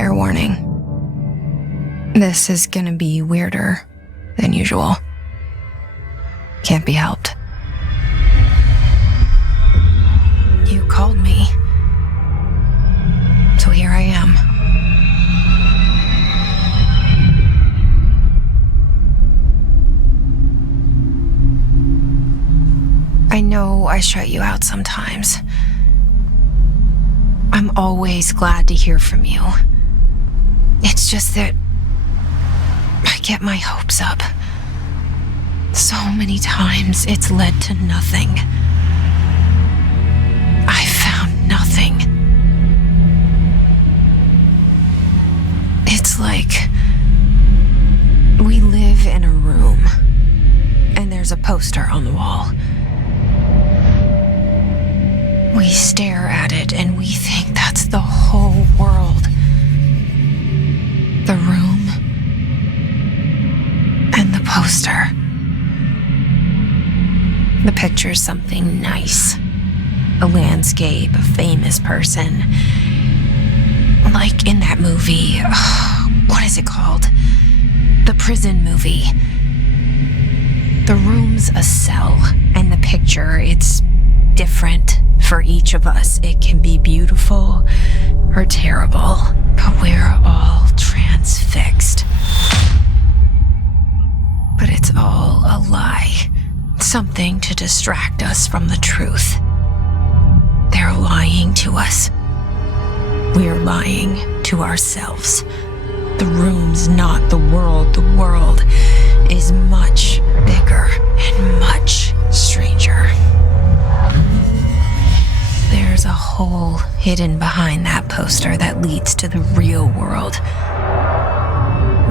Fair warning. This is gonna be weirder than usual. Can't be helped. You called me. So here I am. I know I shut you out sometimes. I'm always glad to hear from you. It's just that I get my hopes up. So many times it's led to nothing. I found nothing. It's like we live in a room and there's a poster on the wall. We stare at it and we think that's the whole world. The room and the poster. The picture's something nice. A landscape, a famous person. Like in that movie, what is it called? The prison movie. The room's a cell, and the picture, it's different for each of us. It can be beautiful or terrible, but we're all transfixed. But it's all a lie. Something to distract us from the truth. They're lying to us. We're lying to ourselves. The room's not the world. The world is much bigger and much stranger. There's a hole hidden behind that poster that leads to the real world.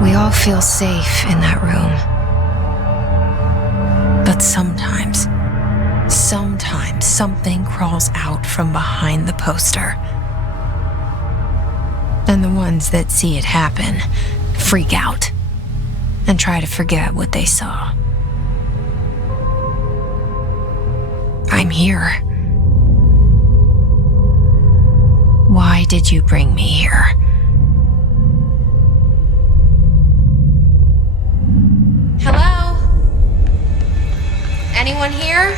We all feel safe in that room. But sometimes something crawls out from behind the poster. And the ones that see it happen freak out and try to forget what they saw. I'm here. Why did you bring me here? Hello? Anyone here?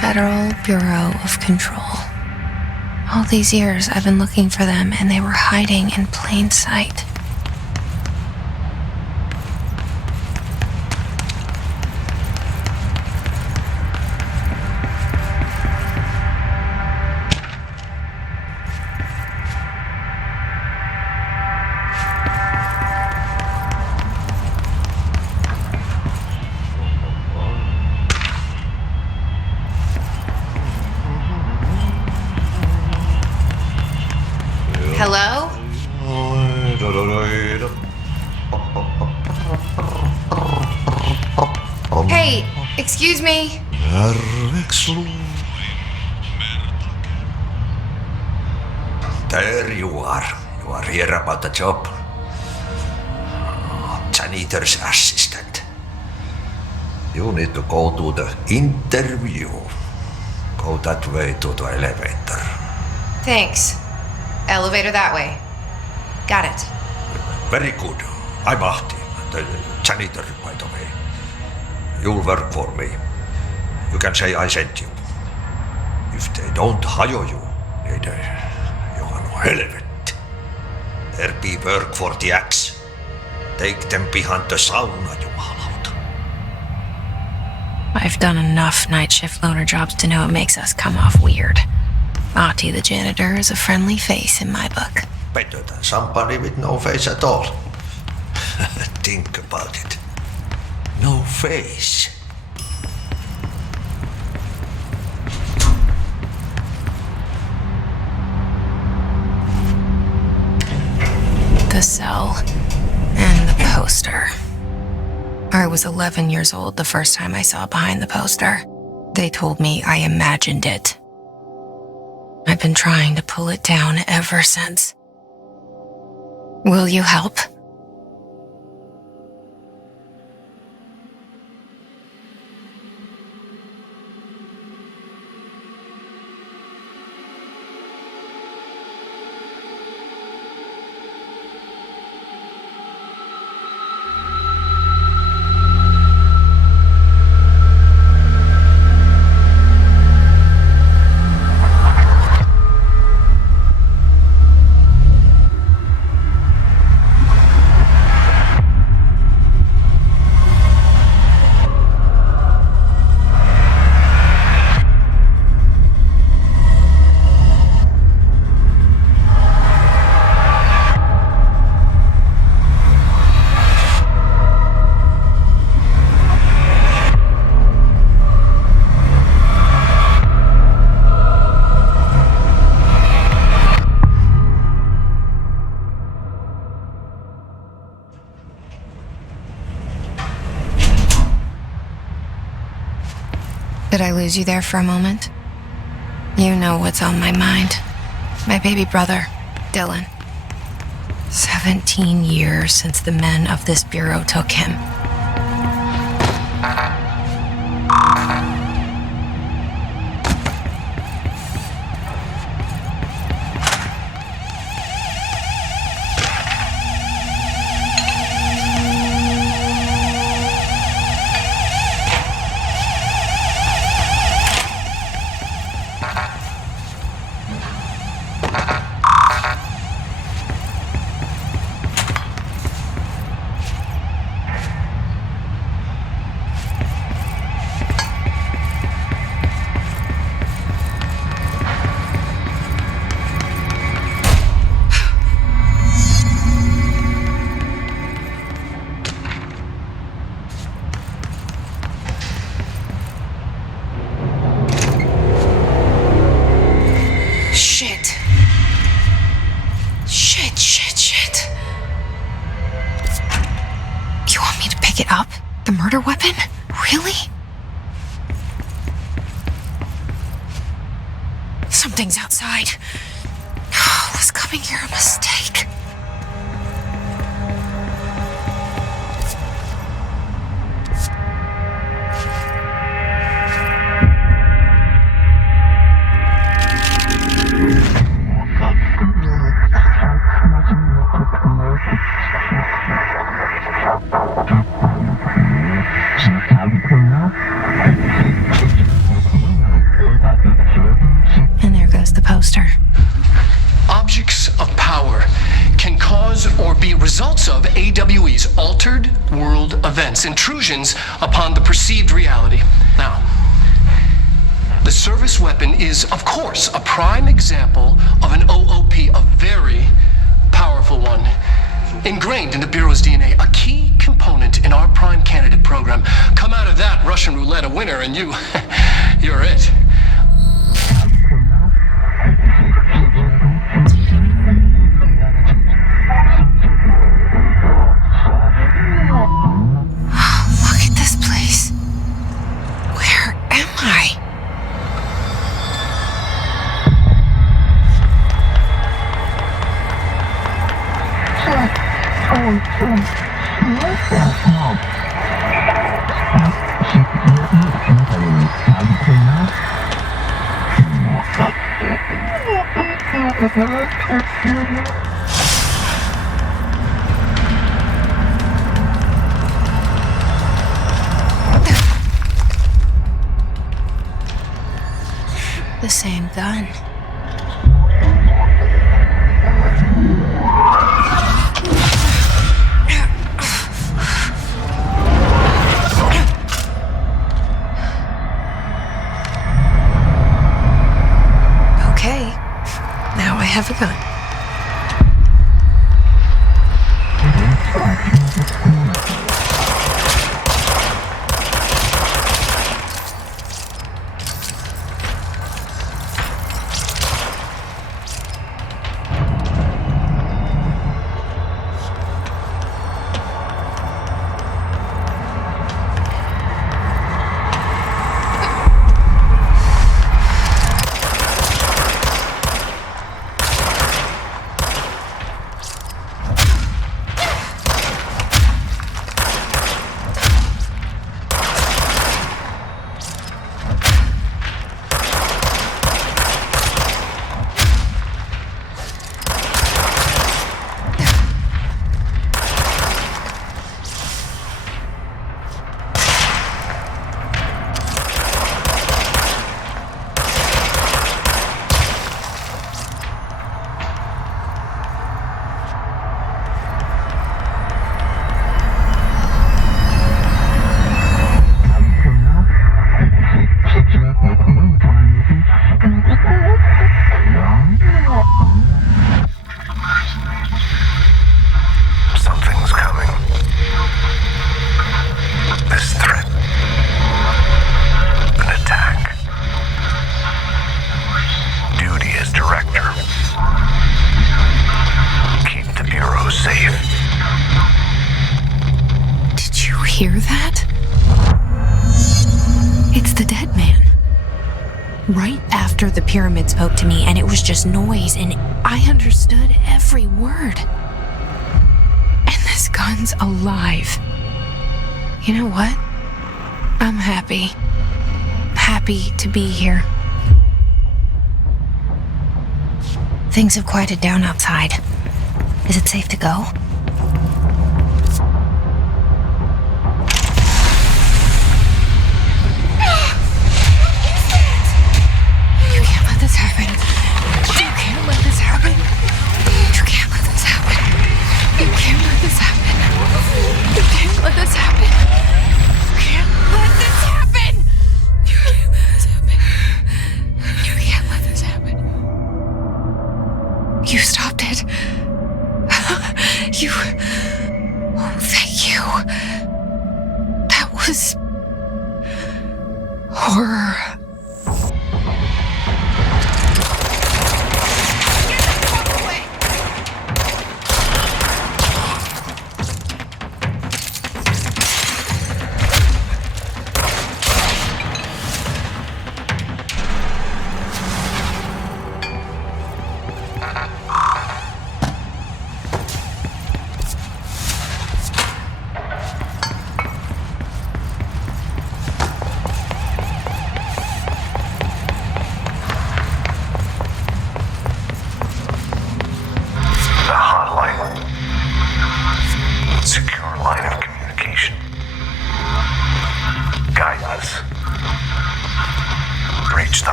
Federal Bureau of Control. All these years I've been looking for them and they were hiding in plain sight. Hello? Hey, excuse me. There you are. You are here about the job. Janitor's assistant. You need to go to the interview. Go that way to the elevator. Thanks. Elevator that way. Got it. Very good. I'm Ahti, the janitor, by the way. You'll work for me. You can say I sent you. If they don't hire you, then you are no helvet. There be work for the axe. Take them behind the sauna, jumalauta. I've done enough night shift loner jobs to know it makes us come off weird. Ahti the janitor is a friendly face in my book. Better than somebody with no face at all. Think about it. No face. The cell and the poster. I was 11 years old the first time I saw behind the poster. They told me I imagined it. I've been trying to pull it down ever since. Will you help? Did I lose you there for a moment? You know what's on my mind. My baby brother, Dylan. 17 years since the men of this bureau took him. The murder weapon? Really? Something's outside. Was coming here a mistake? And there goes the poster. Objects of power can cause or be results of AWE's altered world events, intrusions upon the perceived reality. Now, the service weapon is, of course, a prime example of an OOP, a very powerful one, ingrained in the Bureau's DNA, a key component in our prime candidate program. Come out of that Russian roulette a winner and you're it. Look at this place. Where am I? The same gun. have a gun. Something's coming. This threat. An attack. Duty as director. Keep the Bureau safe. Did you hear that? It's the dead man. Right after the pyramid spoke to me, and it was just noise, and I understood every word. And this gun's alive. You know what? I'm happy. Happy to be here. Things have quieted down outside. Is it safe to go? You can't let this happen. You can't let this happen. You can't let this happen. You can't let this happen. You can't let this happen. You can't let this happen. You can't let this happen. You can't let this happen. You stopped it. You. Oh, thank you. That was horror.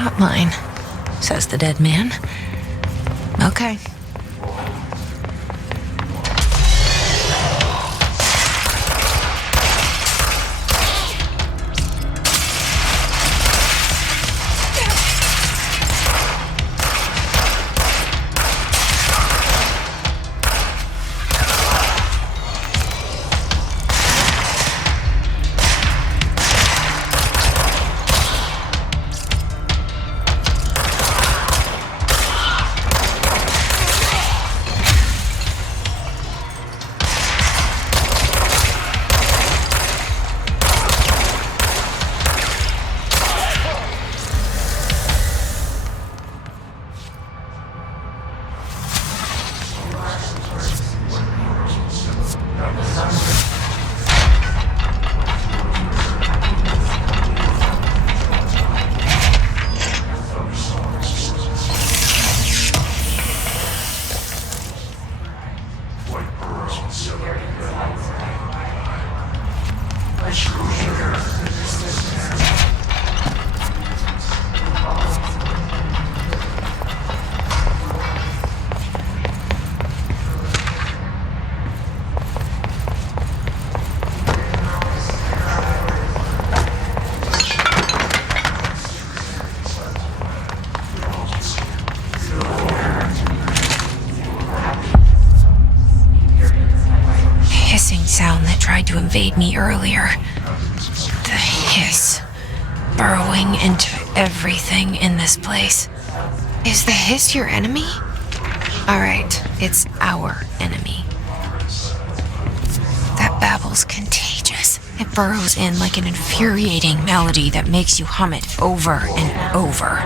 Hotline, says the dead man. Okay. sound that tried to invade me earlier. The hiss, burrowing into everything in this place. Is the hiss your enemy? Alright, it's our enemy. That babble's contagious. It burrows in like an infuriating melody that makes you hum it over and over.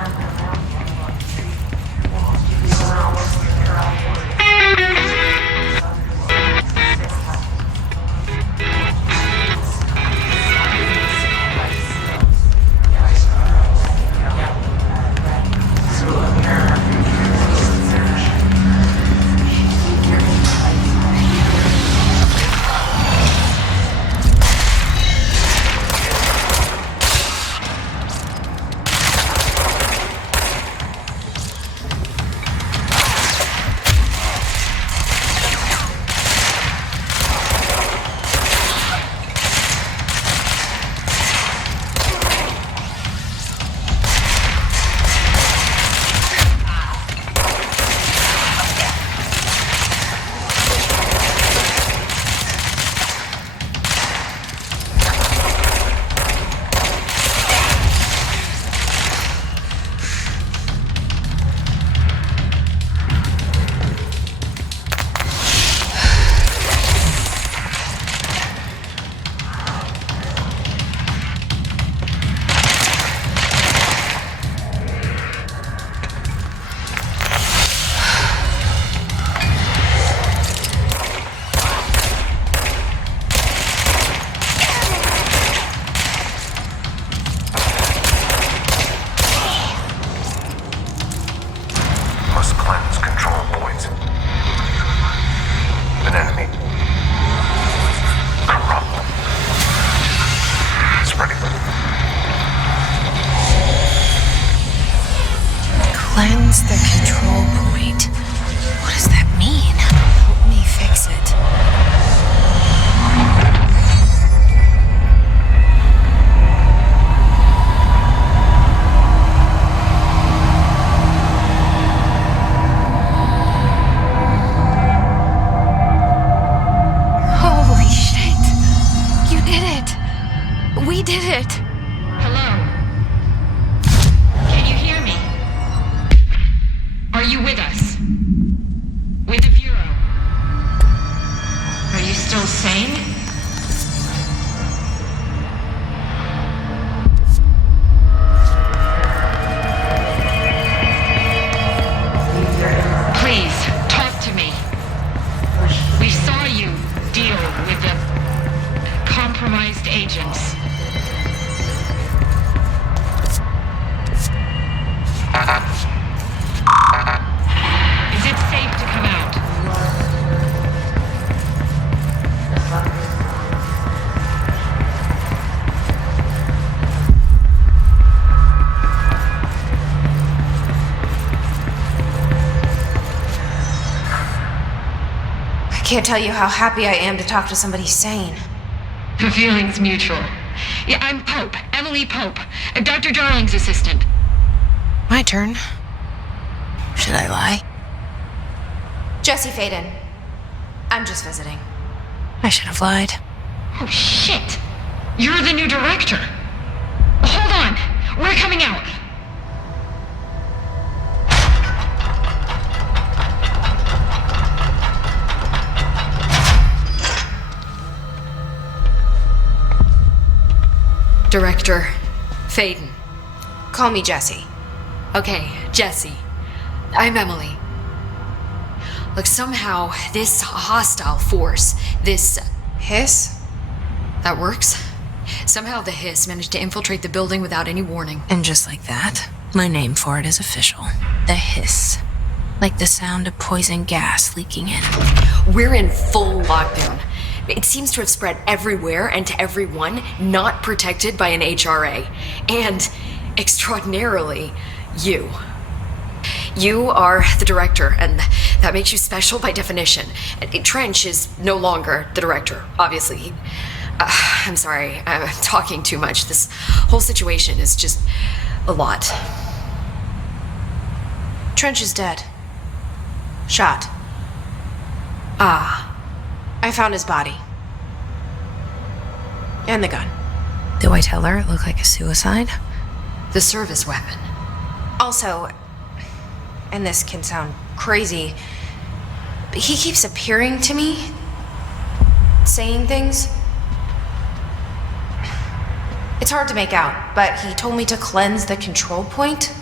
Cleanse the control point. What does that mean? Help me fix it. Holy shit! You did it! We did it! Hello? Can you hear me? Are you with us? With the Bureau? Are you still sane? Please, talk to me. We saw you deal with the compromised agents. Is it safe to come out? I can't tell you how happy I am to talk to somebody sane. The feeling's mutual. Yeah, I'm Pope, Emily Pope, Dr. Darling's assistant. My turn. Should I lie? Jesse Faden. I'm just visiting. I should have lied. Oh, shit! You're the new director. Hold on, we're coming out. Director Faden. Call me Jessie. Okay, Jesse. I'm Emily. Look, somehow this hostile force, this Hiss? that works. Somehow the hiss managed to infiltrate the building without any warning. And just like that, my name for it is official. The hiss. Like the sound of poison gas leaking in. We're in full lockdown. It seems to have spread everywhere and to everyone not protected by an HRA. And, extraordinarily, you. You are the director, and that makes you special by definition. Trench is no longer the director, obviously. I'm sorry, I'm talking too much. This whole situation is just a lot. Trench is dead. Shot. Ah, I found his body. And the gun. Do I tell her it looked like a suicide? The service weapon. Also, and this can sound crazy, but he keeps appearing to me, saying things. It's hard to make out, but he told me to cleanse the control point,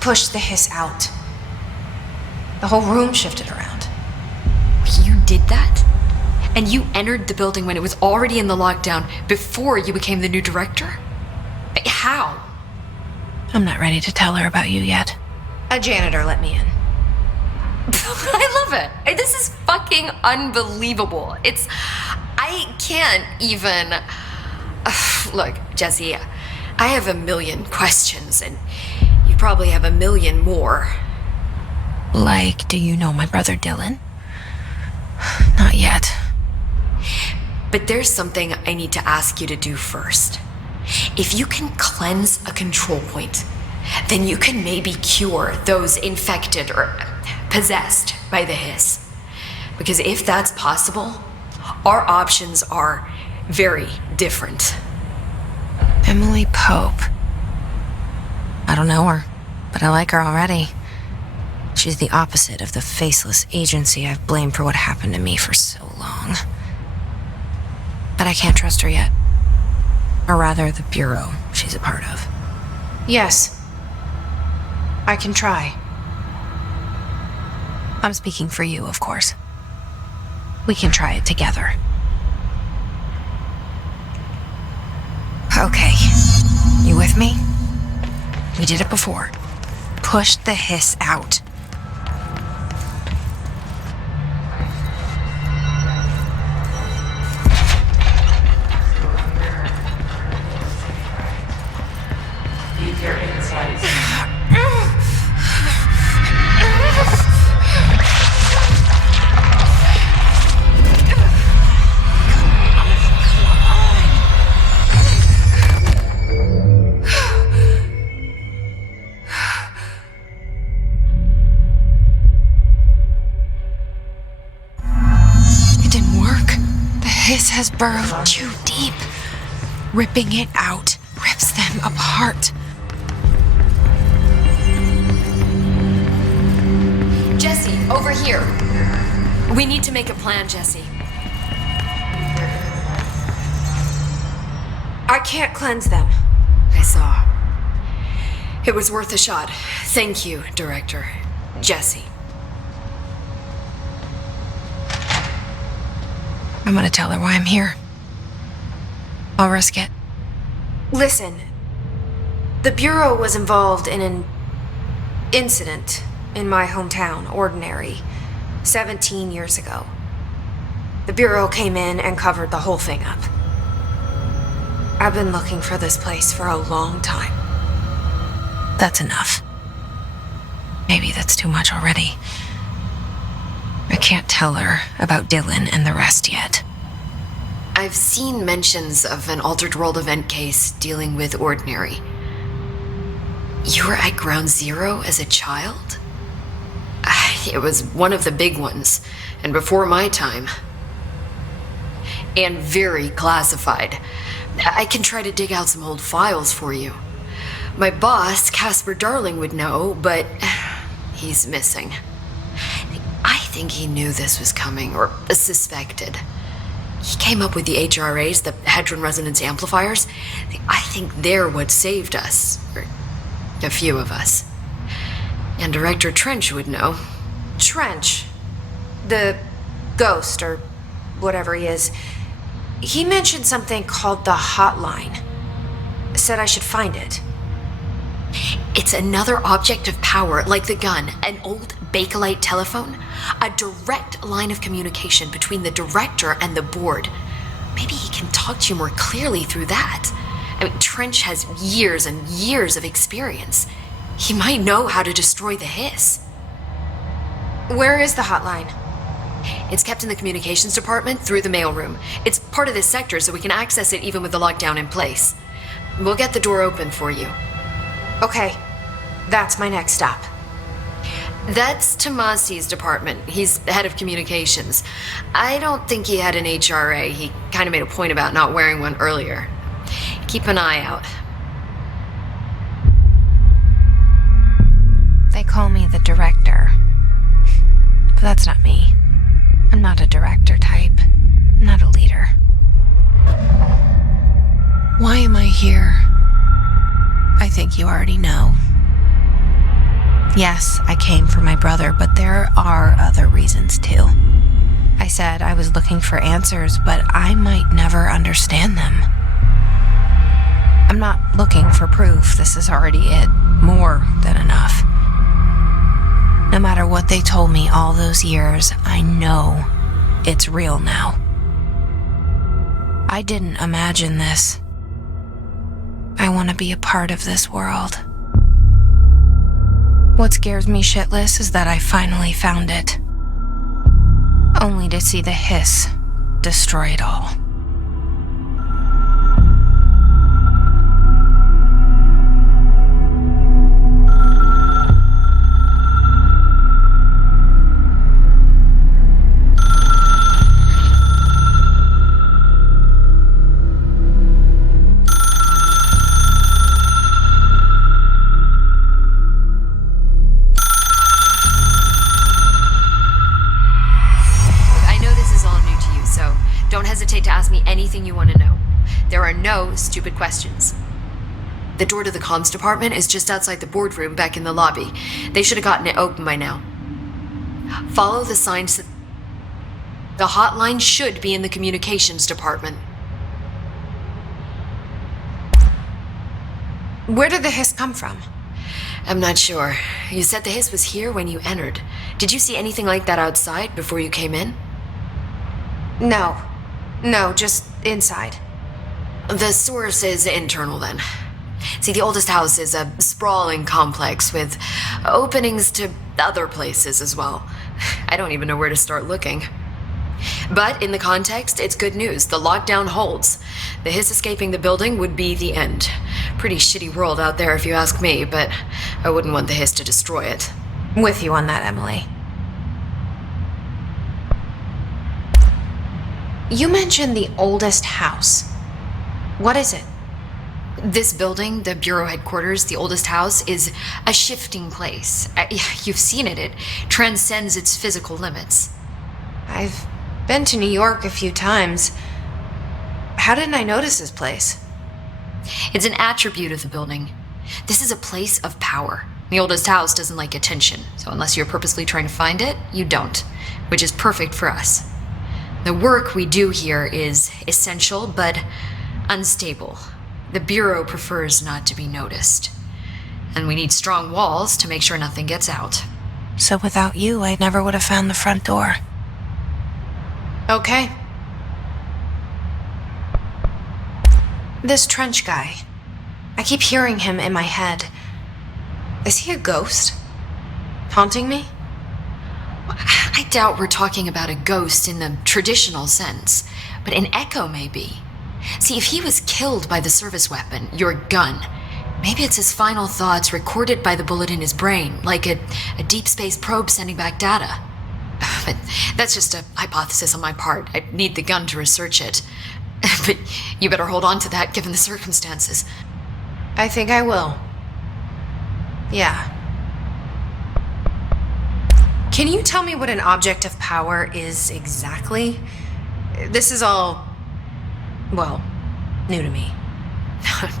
push the hiss out. The whole room shifted around. You did that? And you entered the building when it was already in the lockdown before you became the new director? How? I'm not ready to tell her about you yet. A janitor let me in. I love it. This is fucking unbelievable. I can't even... Look, Jesse, I have a million questions, and you probably have a million more. Like, do you know my brother Dylan? Not yet. But there's something I need to ask you to do first. If you can cleanse a control point, then you can maybe cure those infected or possessed by the hiss. Because if that's possible, our options are very different. Emily Pope. I don't know her, but I like her already. She's the opposite of the faceless agency I've blamed for what happened to me for so long. But I can't trust her yet. Or rather, the bureau she's a part of. Yes. I can try. I'm speaking for you, of course. We can try it together. Okay. You with me? We did it before. Push the hiss out. This has burrowed too deep. Ripping it out rips them apart. Jesse, over here. We need to make a plan, Jesse. I can't cleanse them. I saw. It was worth a shot. Thank you, Director. Jesse. I'm gonna tell her why I'm here. I'll risk it. Listen, the Bureau was involved in an incident in my hometown, Ordinary, 17 years ago. The Bureau came in and covered the whole thing up. I've been looking for this place for a long time. That's enough. Maybe that's too much already. I can't tell her about Dylan and the rest yet. I've seen mentions of an Altered World event case dealing with Ordinary. You were at Ground Zero as a child? It was one of the big ones, and before my time. And very classified. I can try to dig out some old files for you. My boss, Casper Darling, would know, but he's missing. I think he knew this was coming, or suspected. He came up with the HRAs, the Hadron Resonance Amplifiers. I think they're what saved us, or a few of us. And Director Trench would know. Trench, the ghost, or whatever he is, he mentioned something called the hotline. Said I should find it. It's another object of power, like the gun, an old Bakelite telephone, a direct line of communication between the director and the board. Maybe he can talk to you more clearly through that. I mean, Trench has years and years of experience. He might know how to destroy the hiss. Where is the hotline? It's kept in the communications department through the mailroom. It's part of this sector, so we can access it even with the lockdown in place. We'll get the door open for you. Okay, that's my next stop. That's Tomasi's department. He's the head of communications. I don't think he had an HRA. He kind of made a point about not wearing one earlier. Keep an eye out. They call me the director. But that's not me. I'm not a director type. I'm not a leader. Why am I here? I think you already know. Yes, I came for my brother, but there are other reasons too. I said I was looking for answers, but I might never understand them. I'm not looking for proof. This is already it. More than enough. No matter what they told me all those years, I know it's real now. I didn't imagine this. I want to be a part of this world. What scares me shitless is that I finally found it. Only to see the hiss destroy it all. To ask me anything you want to know. There are no stupid questions. The door to the comms department is just outside the boardroom back in the lobby. They should have gotten it open by now. Follow the signs. The hotline should be in the communications department. Where did the hiss come from? I'm not sure. You said the hiss was here when you entered. Did you see anything like that outside before you came in? No, just inside. The source is internal then. See, the oldest house is a sprawling complex with openings to other places as well. I don't even know where to start looking. But in the context, it's good news. The lockdown holds. The hiss escaping the building would be the end. Pretty shitty world out there if you ask me, but I wouldn't want the hiss to destroy it. With you on that, Emily. You mentioned the oldest house. What is it? This building, the Bureau headquarters, the oldest house, is a shifting place. You've seen it. It transcends its physical limits. I've been to New York a few times. How didn't I notice this place? It's an attribute of the building. This is a place of power. The oldest house doesn't like attention, so unless you're purposely trying to find it, you don't, which is perfect for us. The work we do here is essential, but unstable. The Bureau prefers not to be noticed. And we need strong walls to make sure nothing gets out. So without you, I never would have found the front door. Okay. This Trench guy. I keep hearing him in my head. Is he a ghost? Haunting me? I doubt we're talking about a ghost in the traditional sense, but an echo maybe. See, if he was killed by the service weapon, your gun, maybe it's his final thoughts recorded by the bullet in his brain, like a deep space probe sending back data. But that's just a hypothesis on my part. I need the gun to research it. But you better hold on to that given the circumstances. I think I will. Yeah. Can you tell me what an object of power is exactly? This is all, well, new to me.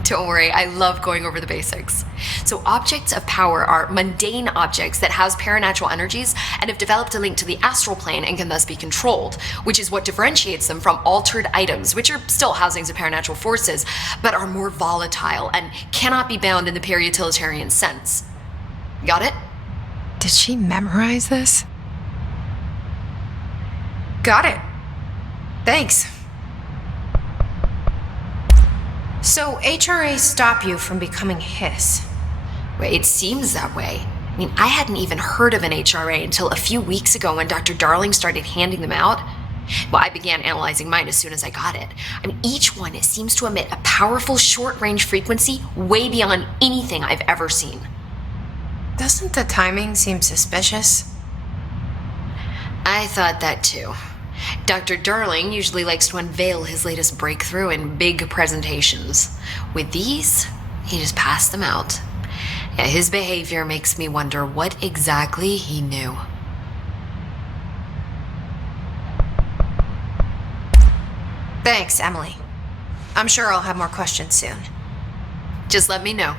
Don't worry, I love going over the basics. So objects of power are mundane objects that house paranatural energies and have developed a link to the astral plane and can thus be controlled, which is what differentiates them from altered items, which are still housings of paranatural forces, but are more volatile and cannot be bound in the peri-utilitarian sense. Got it? Did she memorize this? Got it. Thanks. So HRAs stop you from becoming Hiss? Well, it seems that way. I mean, I hadn't even heard of an HRA until a few weeks ago when Dr. Darling started handing them out. Well, I began analyzing mine as soon as I got it. I mean, each one, it seems to emit a powerful short-range frequency way beyond anything I've ever seen. Doesn't the timing seem suspicious? I thought that too. Dr. Darling usually likes to unveil his latest breakthrough in big presentations. With these, he just passed them out. Yeah, his behavior makes me wonder what exactly he knew. Thanks, Emily. I'm sure I'll have more questions soon. Just let me know.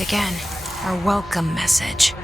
Again, our welcome message.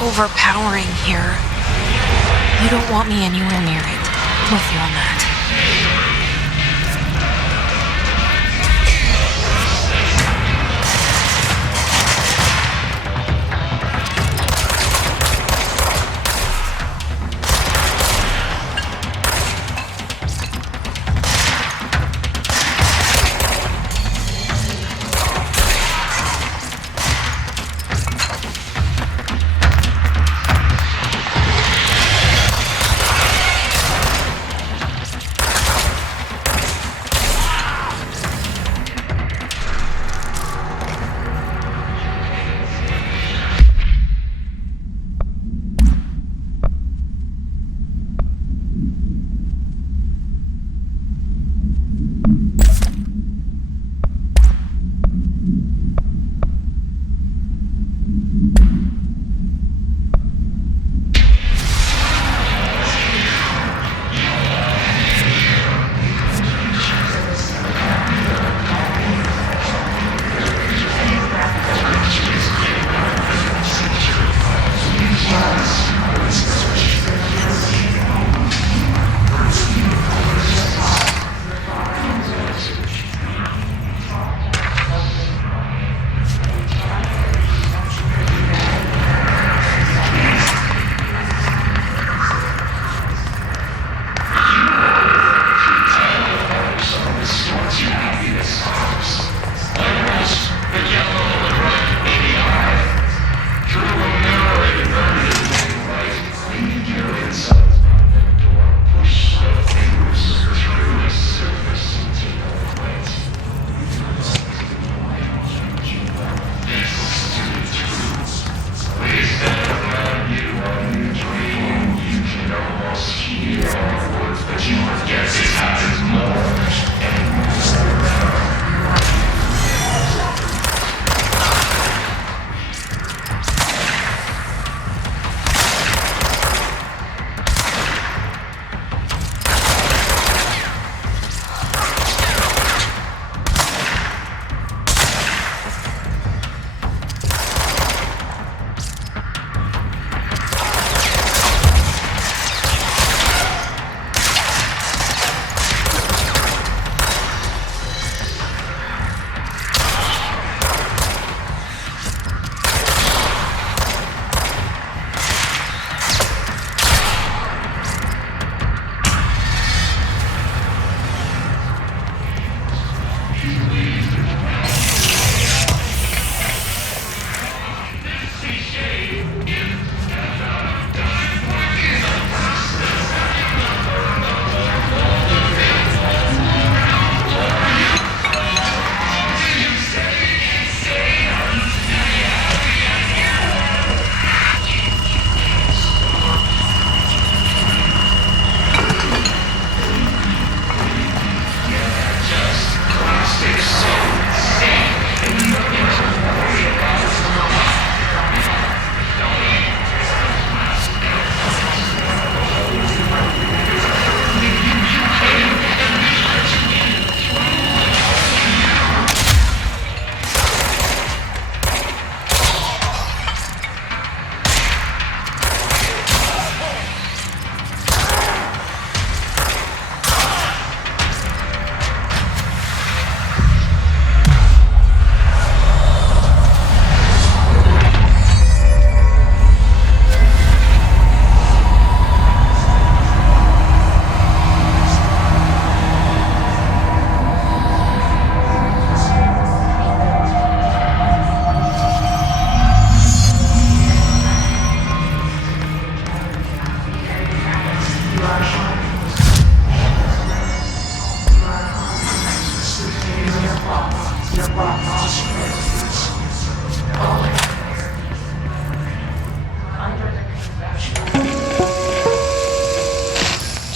overpowering here. You don't want me anywhere near it. I'm with you on that.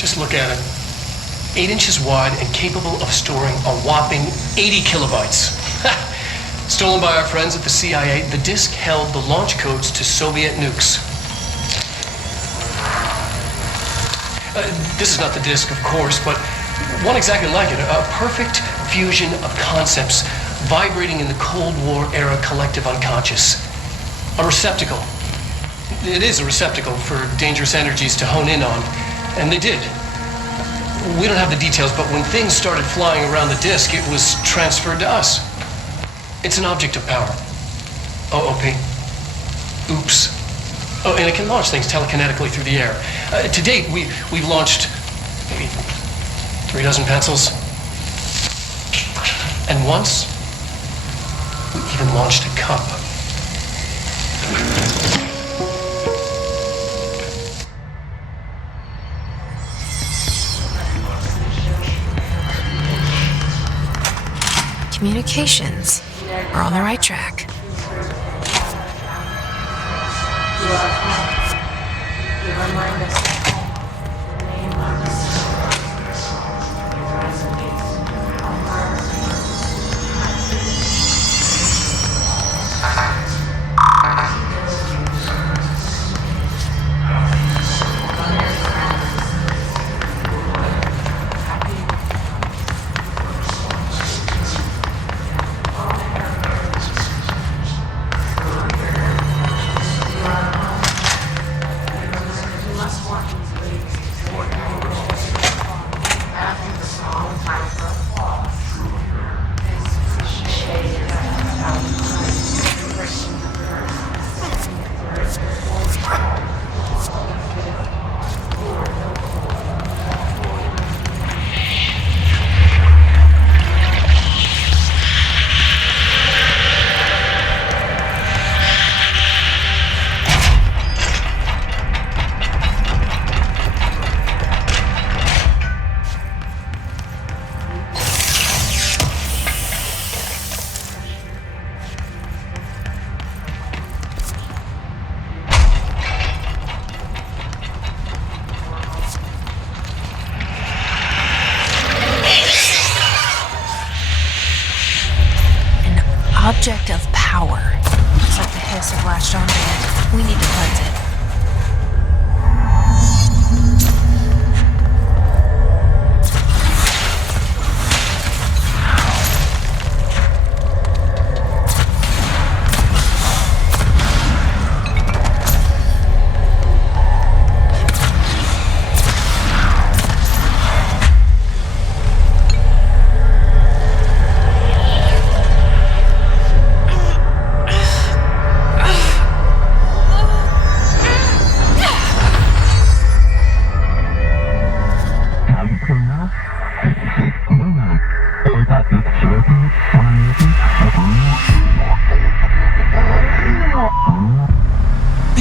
Just look at it. 8 inches wide and capable of storing a whopping 80 kilobytes. Stolen by our friends at the CIA, the disk held the launch codes to Soviet nukes. This is not the disk, of course, but one exactly like it. A perfect fusion of concepts vibrating in the Cold War era collective unconscious. A receptacle It is a receptacle for dangerous energies to hone in on, and they did. We don't have the details, but when things started flying around the disk, it was transferred to us. It's an object of power. OOP. Oops. Oh, and it can launch things telekinetically through the air. To date, we've launched maybe 3 dozen pencils. And once, we even launched a cup. Communications. We're on the right track. Object of power. Looks like the hiss have latched onto it. We need to cleanse it.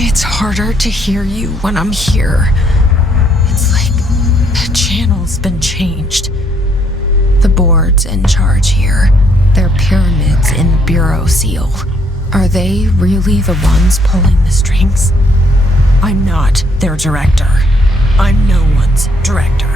It's harder to hear you when I'm here. It's like the channel's been changed. The board's in charge here. They're pyramids in the Bureau seal. Are they really the ones pulling the strings? I'm not their director. I'm no one's director.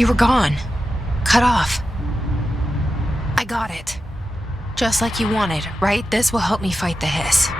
You were gone. Cut off. I got it. Just like you wanted, right? This will help me fight the hiss.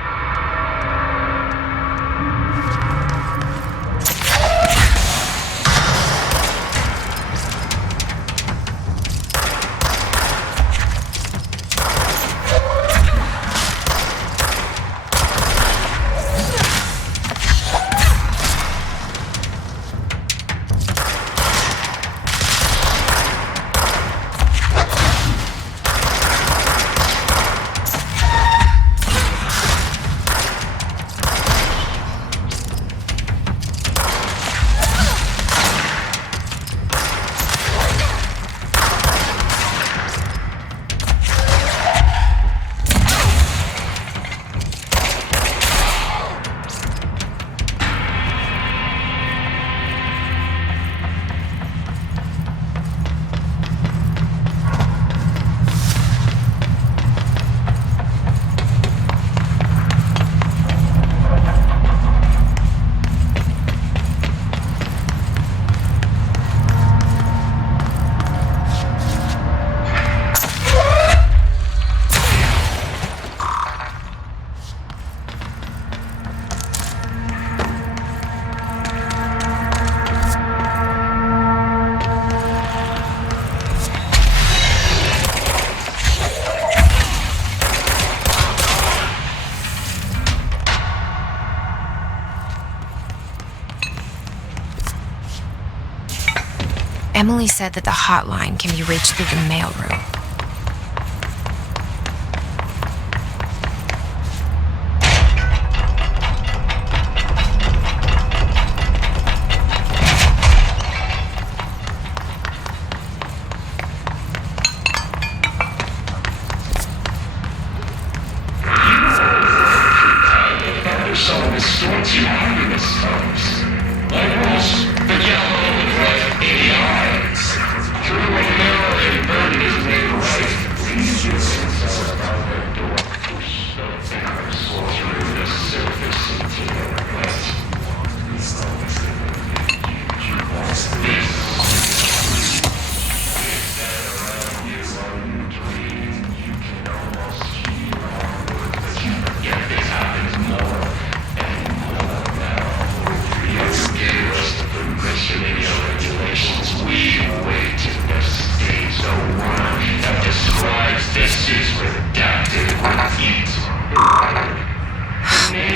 Emily said that the hotline can be reached through the mailroom.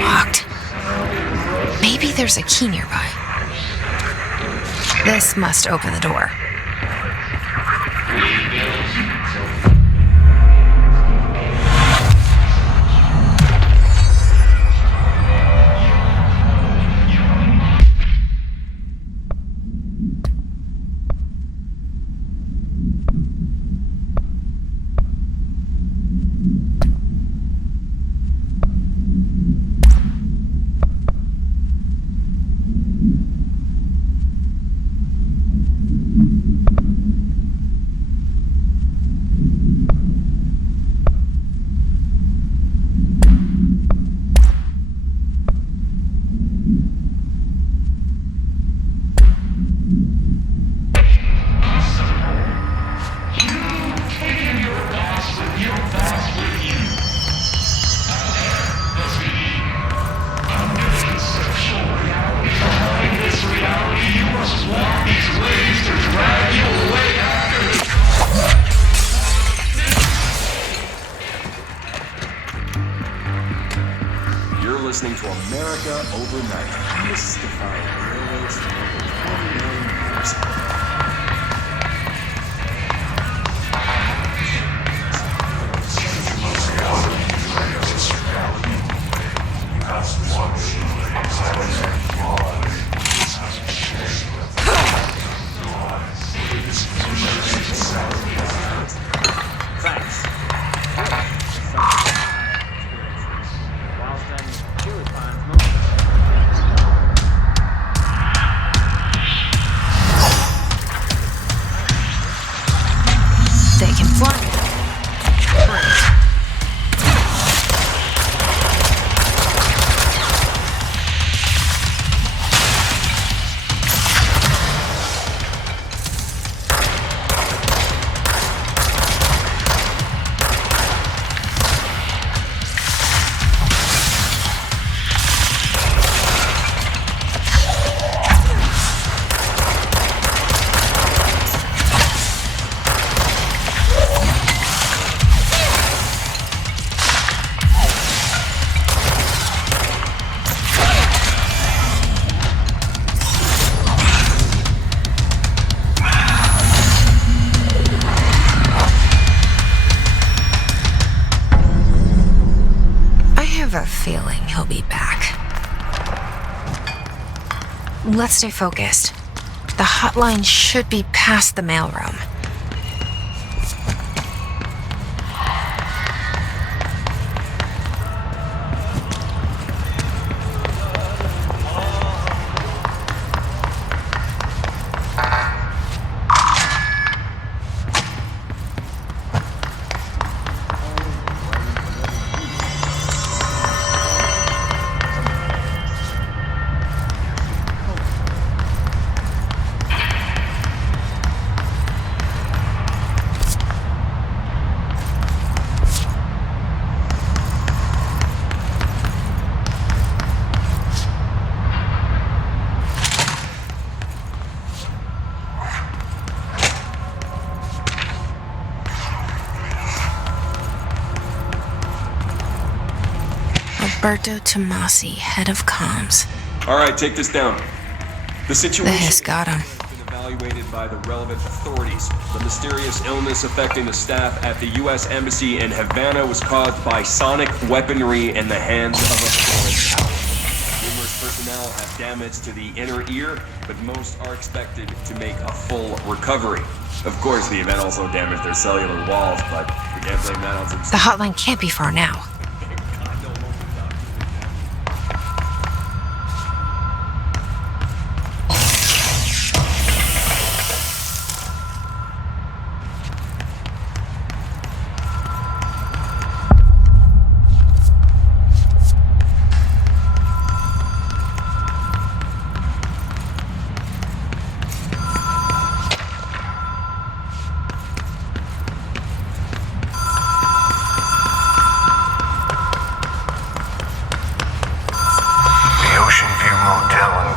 Locked. Maybe there's a key nearby. This must open the door. Listening to America Overnight, mystifying railways for over 20 million years. Let's stay focused. The hotline should be past the mailroom. Alberto Tomasi, head of comms. All right, take this down. The situation This got him. has been evaluated by the relevant authorities. The mysterious illness affecting the staff at the U.S. Embassy in Havana was caused by sonic weaponry in the hands of a foreign power. Numerous personnel have damage to the inner ear, but most are expected to make a full recovery. Of course, the event also damaged their cellular walls, but we can't blame that on some... The hotline can't be far now.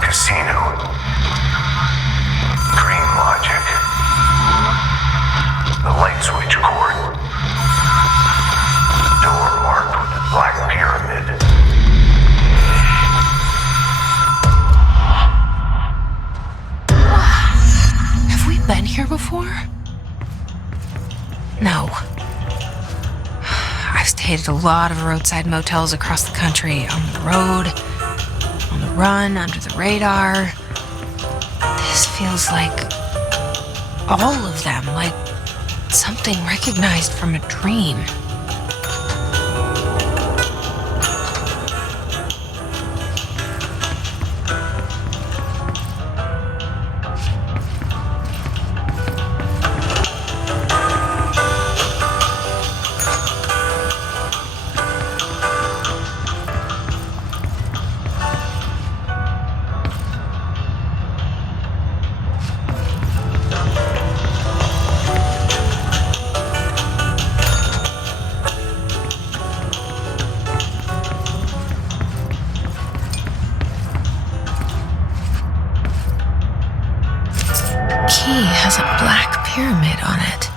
Casino. Green logic. The light switch cord. Door marked with the black pyramid. Have we been here before? No. I've stayed at a lot of roadside motels across the country, on the road, on the run, under the radar. This feels like all of them, like something recognized from a dream. Key has a black pyramid on it.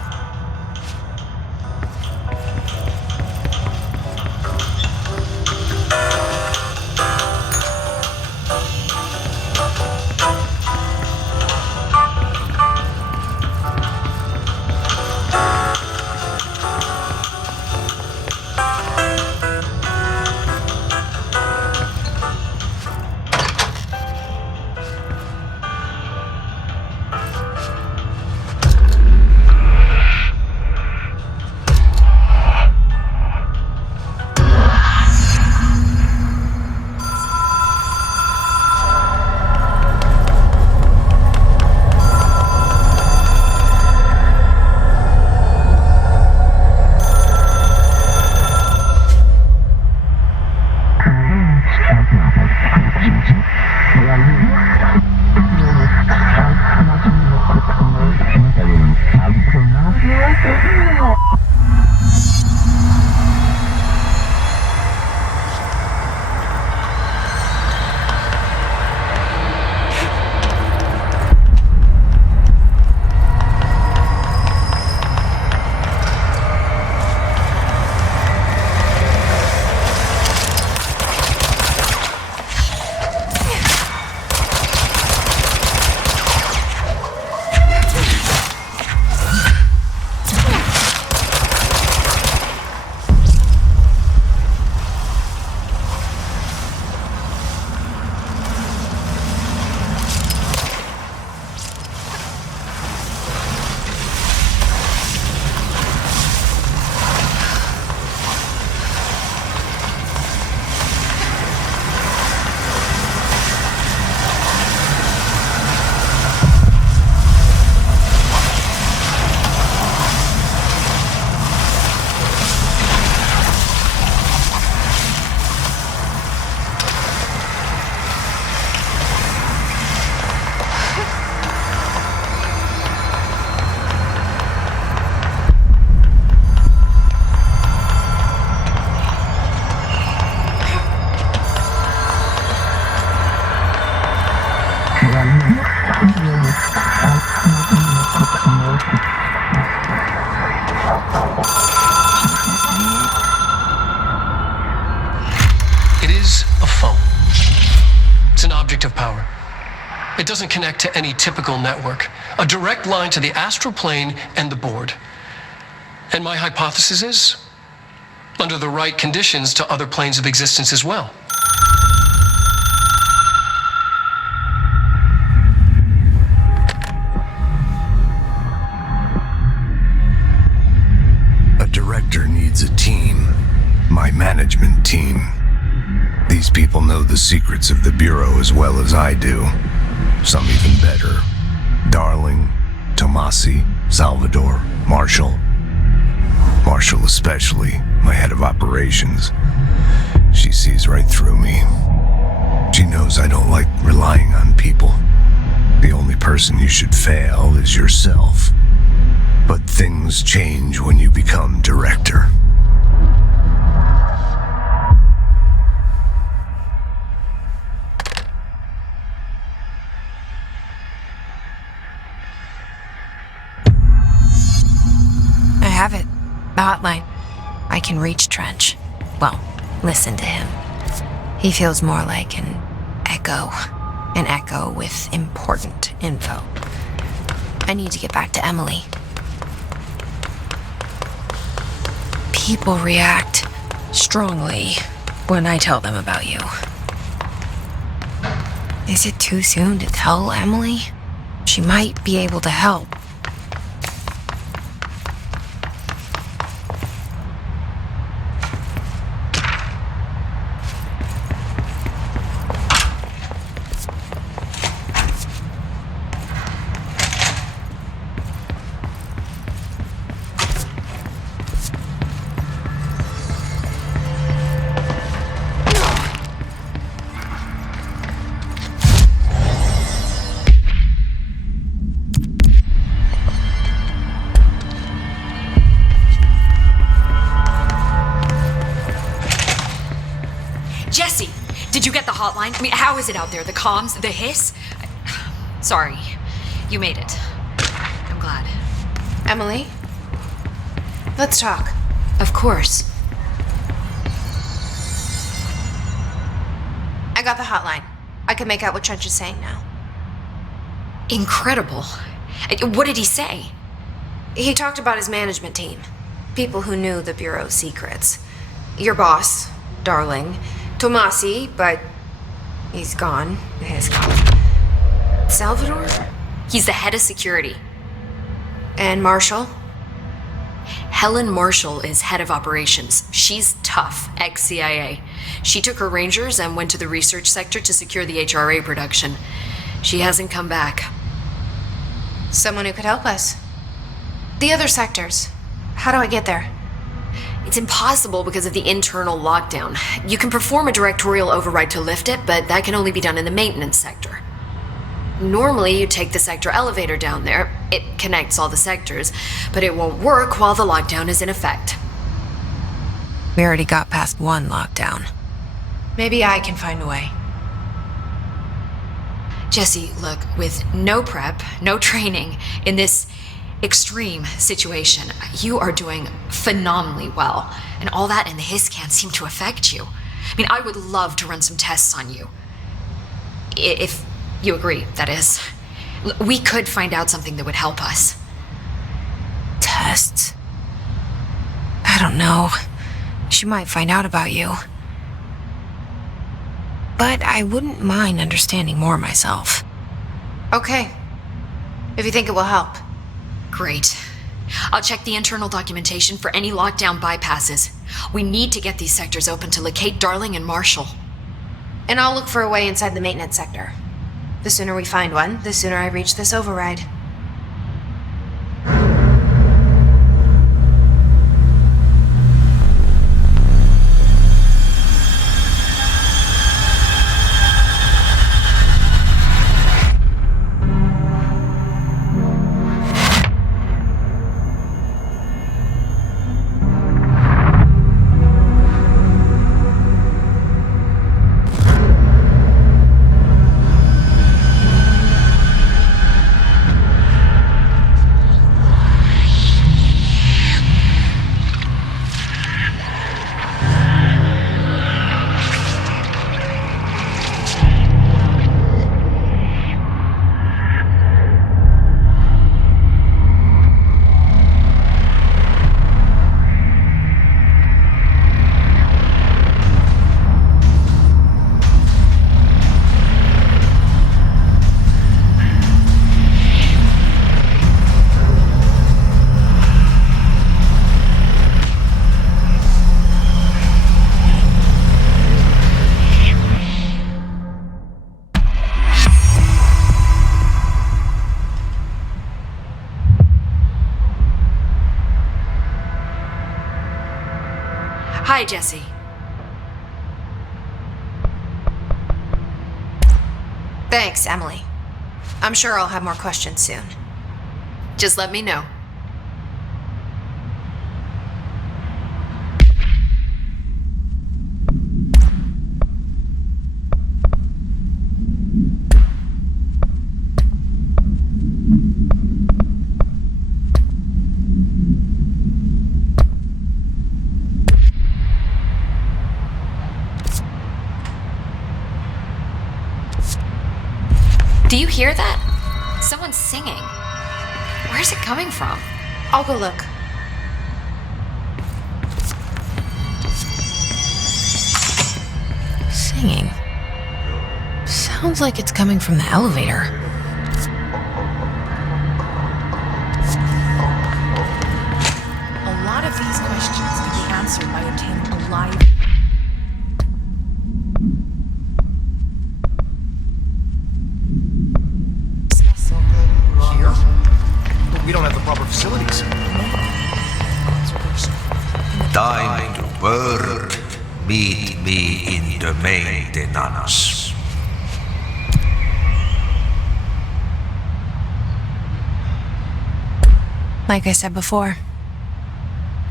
It is a phone. It's an object of power. It doesn't connect to any typical network. A direct line to the astral plane and the board. And my hypothesis is, under the right conditions, to other planes of existence as well. A director needs a team. My management team. These people know the secrets of the Bureau as well as I do. Some even better. Darling, Tomasi, Salvador, Marshall. Marshall especially, my head of operations. She sees right through me. She knows I don't like relying on people. The only person you should fail is yourself. But things change when you become director. I have it. The hotline. I can reach Trench. Well, listen to him. He feels more like an echo. An echo with important info. I need to get back to Emily. People react strongly when I tell them about you. Is it too soon to tell Emily? She might be able to help. Jesse, did you get the hotline? I mean, how is it out there? The comms? The hiss? Sorry. You made it. I'm glad. Emily? Let's talk. Of course. I got the hotline. I can make out what Trench is saying now. Incredible. What did he say? He talked about his management team. People who knew the Bureau's secrets. Your boss, Darling. Tomasi, but he's gone. He's gone. Salvador? He's the head of security. And Marshall? Helen Marshall is head of operations. She's tough, ex-CIA. She took her Rangers and went to the research sector to secure the HRA production. She hasn't come back. Someone who could help us. The other sectors. How do I get there? It's impossible because of the internal lockdown. You can perform a directorial override to lift it, but that can only be done in the maintenance sector. Normally, you take the sector elevator down there. It connects all the sectors, but it won't work while the lockdown is in effect. We already got past one lockdown. Maybe I can find a way. Jesse, look, with no prep, no training in this extreme situation, you are doing phenomenally well. And all that and the hiss can't seem to affect you. I mean, I would love to run some tests on you. If you agree, that is. We could find out something that would help us. Tests? I don't know. She might find out about you. But I wouldn't mind understanding more myself. Okay. If you think it will help. Great. I'll check the internal documentation for any lockdown bypasses. We need to get these sectors open to locate Darling and Marshall. And I'll look for a way inside the maintenance sector. The sooner we find one, the sooner I reach this override. Bye, Jesse. Thanks, Emily. I'm sure I'll have more questions soon. Just let me know. Do you hear that? Someone's singing. Where's it coming from? I'll go look. Singing. Sounds like it's coming from the elevator. A lot of these questions can be answered by obtaining a live... Here? But we don't have the proper facilities. Time to work. Meet me in the maintenance. Like I said before,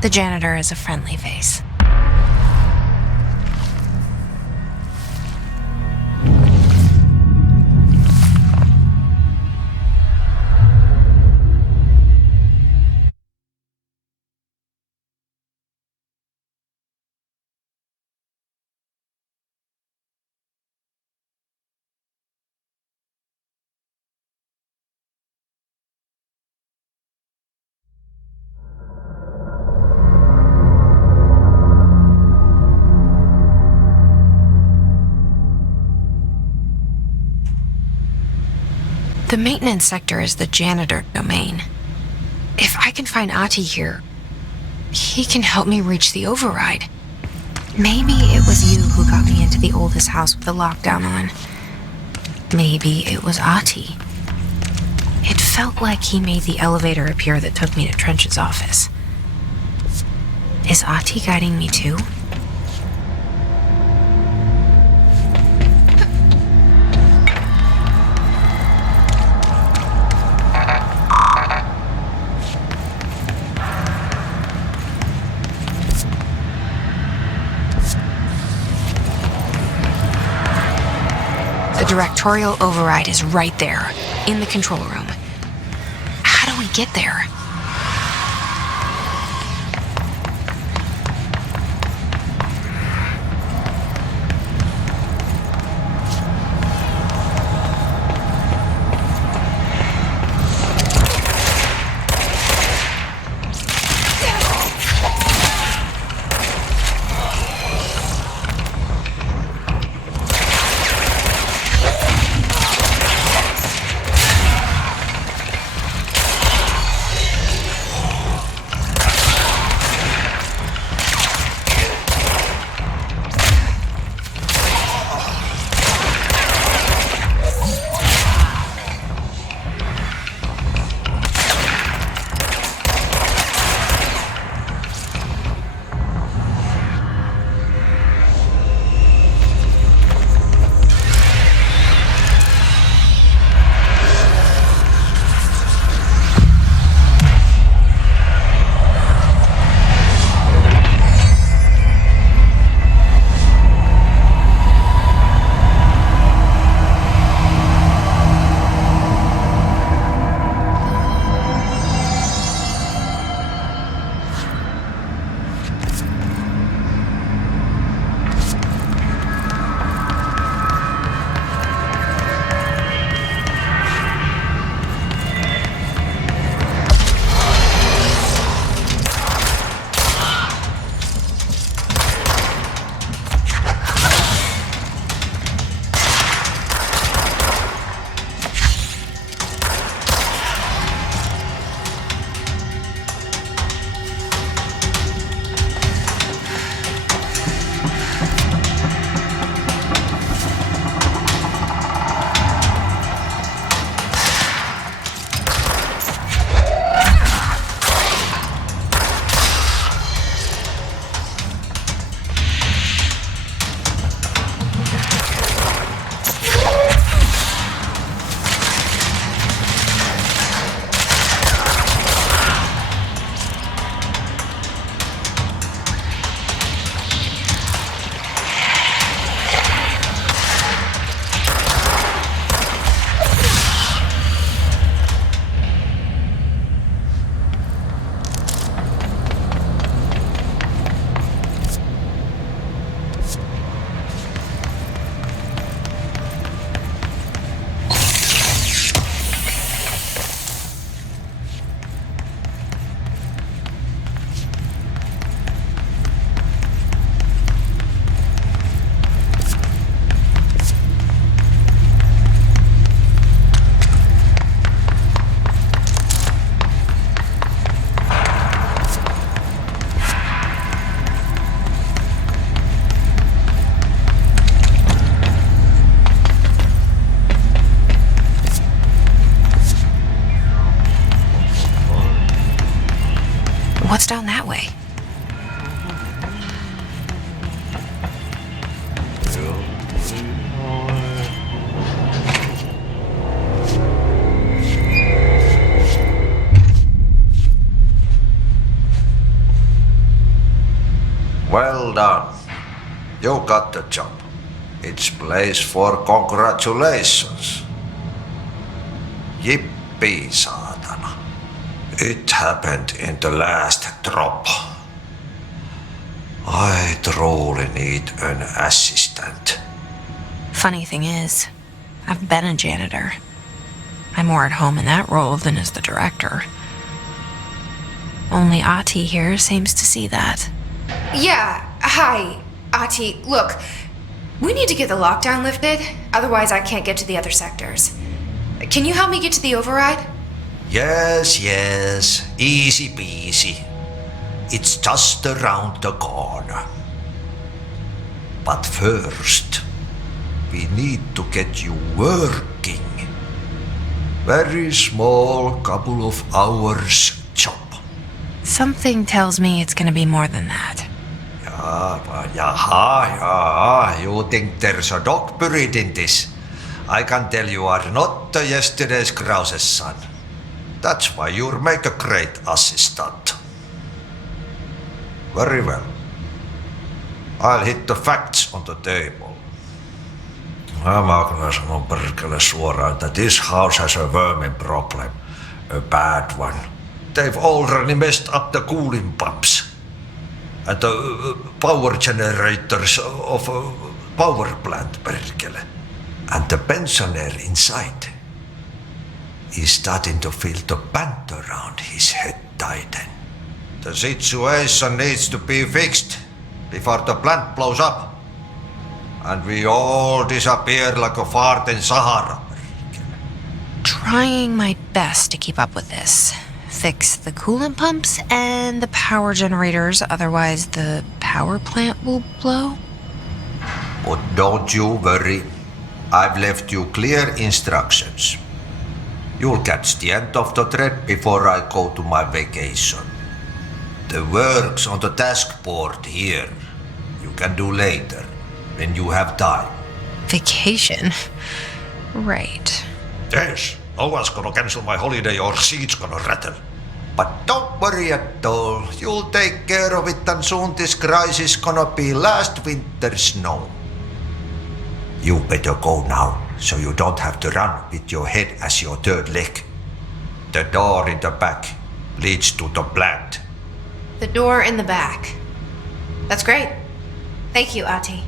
the janitor is a friendly face. The maintenance sector is the janitor domain. If I can find Ahti here, he can help me reach the override. Maybe it was you who got me into the oldest house with the lockdown on. Maybe it was Ahti. It felt like he made the elevator appear that took me to Trench's office. Is Ahti guiding me too? The directorial override is right there, in the control room. How do we get there? What's down that way? Well done. You got the job. It's place for congratulations. Yippee, saatana. It happened in the last drop. I truly need an assistant. Funny thing is, I've been a janitor. I'm more at home in that role than as the director. Only Ati here seems to see that. Yeah, hi, Ati. Look, we need to get the lockdown lifted, otherwise I can't get to the other sectors. Can you help me get to the override? Yes, easy peasy. It's just around the corner. But first, we need to get you working. Very small, couple of hours job. Something tells me it's gonna be more than that. Yaha, you think there's a dog buried in this? I can tell you are not yesterday's Krause's son. That's why you make a great assistant. Very well. I'll hit the facts on the table. Mä kyllä sanon perkele suoraan, that this house has a vermin problem. A bad one. They've already messed up the cooling pumps. And the power generators of a power plant, perkele. And the pensioner inside is starting to feel the band around his head tighten. The situation needs to be fixed before the plant blows up. And we all disappear like a fart in Sahara. Trying my best to keep up with this. Fix the coolant pumps and the power generators, otherwise the power plant will blow. But don't you worry. I've left you clear instructions. You'll catch the end of the thread before I go to my vacation. The work's on the task board here. You can do later, when you have time. Vacation? Right. Yes, no one's gonna cancel my holiday or seat's gonna rattle. But don't worry at all. You'll take care of it and soon this crisis gonna be last winter's snow. You better go now, so you don't have to run with your head as your third leg. The door in the back leads to the plant. The door in the back. That's great. Thank you, Ati.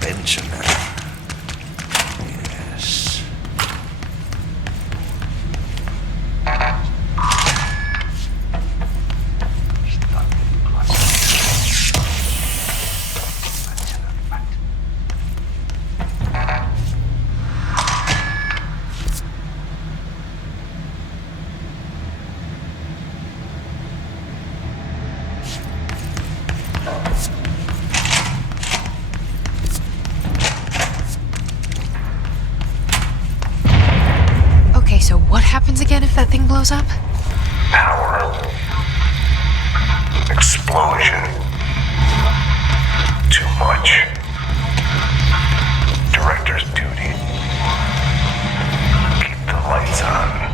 Pensioner. Yes. Okay, so what happens again if that thing blows up? Power. Explosion. Too much. Director's duty. Keep the lights on.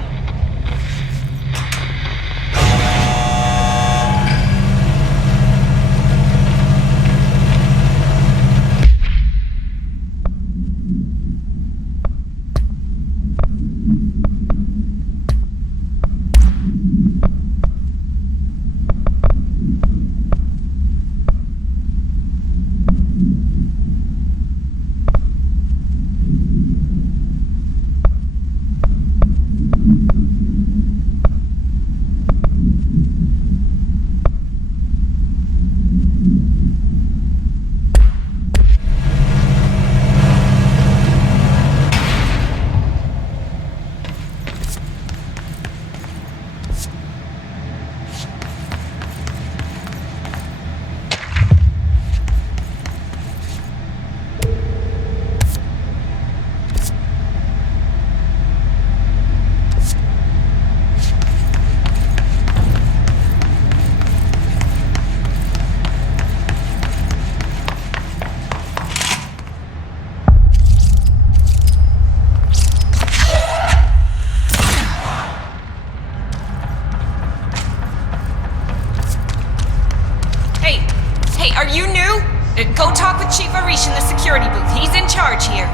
talk with Chief Arish in the security booth. He's in charge here.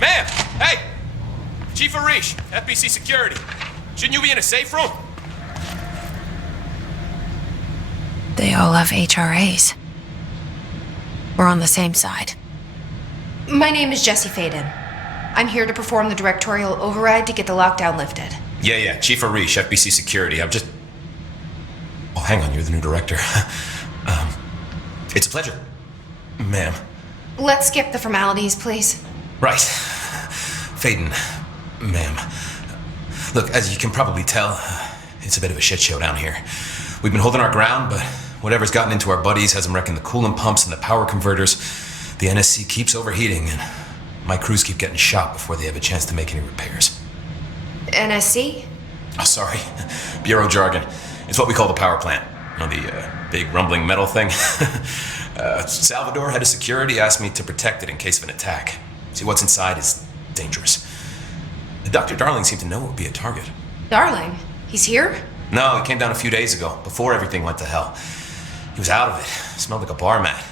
Ma'am! Hey! Chief Arish, FBC Security. Shouldn't you be in a safe room? They all have HRAs. We're on the same side. My name is Jesse Faden. I'm here to perform the directorial override to get the lockdown lifted. Yeah, Chief Arish, FBC Security. I'm just... Oh, hang on, you're the new director. It's a pleasure. Ma'am. Let's skip the formalities, please. Right. Faden, ma'am. Look, as you can probably tell, it's a bit of a shit show down here. We've been holding our ground, but whatever's gotten into our buddies has them wrecking the coolant pumps and the power converters. The NSC keeps overheating, and my crews keep getting shot before they have a chance to make any repairs. NSC? Oh, sorry. Bureau jargon. It's what we call the power plant. You know, the big rumbling metal thing? Salvador, head of security, asked me to protect it in case of an attack. See, what's inside is dangerous. Dr. Darling seemed to know it would be a target. Darling? He's here? No, he came down a few days ago, before everything went to hell. He was out of it. Smelled like a bar mat.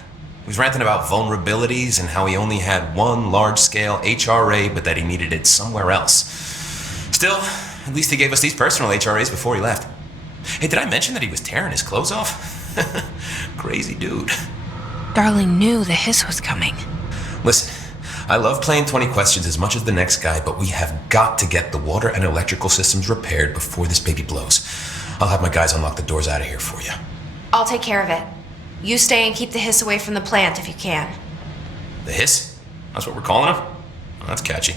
He was ranting about vulnerabilities and how he only had one large-scale HRA, but that he needed it somewhere else. Still, at least he gave us these personal HRAs before he left. Hey, did I mention that he was tearing his clothes off? Crazy dude. Darling knew the hiss was coming. Listen, I love playing 20 questions as much as the next guy, but we have got to get the water and electrical systems repaired before this baby blows. I'll have my guys unlock the doors out of here for you. I'll take care of it. You stay and keep the hiss away from the plant if you can. The hiss? That's what we're calling him? Oh, that's catchy.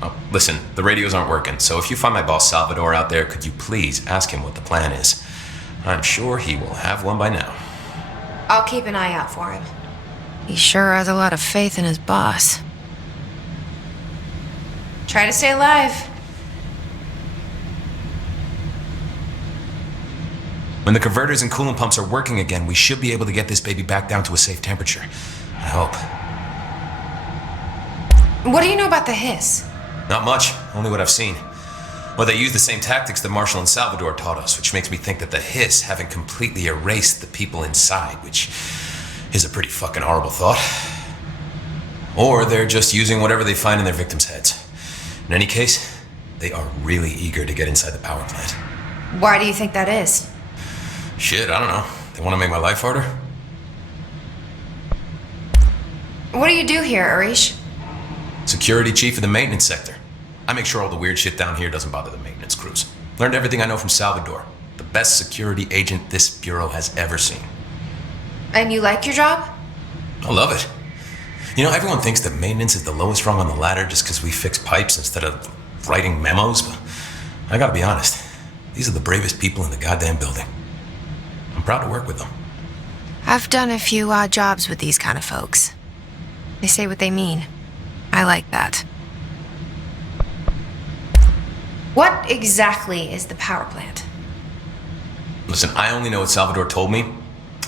Oh, listen, the radios aren't working, so if you find my boss Salvador out there, could you please ask him what the plan is? I'm sure he will have one by now. I'll keep an eye out for him. He sure has a lot of faith in his boss. Try to stay alive. When the converters and coolant pumps are working again, we should be able to get this baby back down to a safe temperature. I hope. What do you know about the hiss? Not much, only what I've seen. Well, they use the same tactics that Marshall and Salvador taught us, which makes me think that the hiss haven't completely erased the people inside, which is a pretty fucking horrible thought. Or they're just using whatever they find in their victims' heads. In any case, they are really eager to get inside the power plant. Why do you think that is? Shit, I don't know. They want to make my life harder? What do you do here, Arish? Security chief of the maintenance sector. I make sure all the weird shit down here doesn't bother the maintenance crews. Learned everything I know from Salvador. The best security agent this bureau has ever seen. And you like your job? I love it. You know, everyone thinks that maintenance is the lowest rung on the ladder just because we fix pipes instead of writing memos, but I gotta be honest. These are the bravest people in the goddamn building. I'm proud to work with them. I've done a few odd jobs with these kind of folks. They say what they mean. I like that. What exactly is the power plant? Listen, I only know what Salvador told me,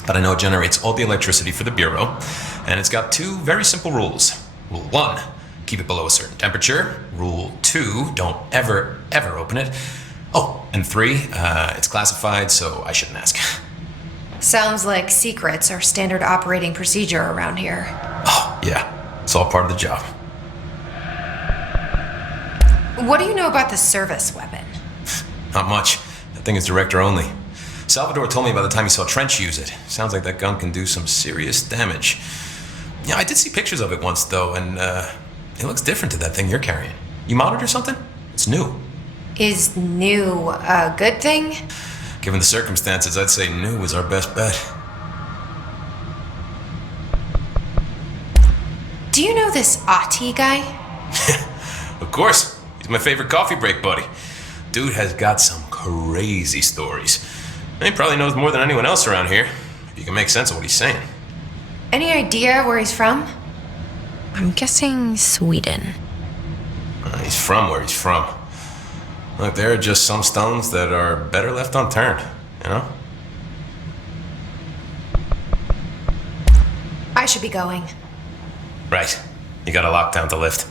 but I know it generates all the electricity for the Bureau, and it's got two very simple rules. Rule 1, keep it below a certain temperature. Rule 2, don't ever open it. Oh, and 3, it's classified, so I shouldn't ask. Sounds like secrets are standard operating procedure around here. Oh, yeah. It's all part of the job. What do you know about the service weapon? Not much. That thing is director only. Salvador told me by the time he saw Trench use it. Sounds like that gun can do some serious damage. Yeah, I did see pictures of it once, though, and it looks different to that thing you're carrying. You modded or something? It's new. Is new a good thing? Given the circumstances, I'd say new is our best bet. Do you know this Ati guy? Of course. He's my favorite coffee break buddy. Dude has got some crazy stories. And he probably knows more than anyone else around here, if you can make sense of what he's saying. Any idea where he's from? I'm guessing Sweden. He's from where he's from. Look, there are just some stones that are better left unturned, you know? I should be going. Right. You got a lockdown to lift.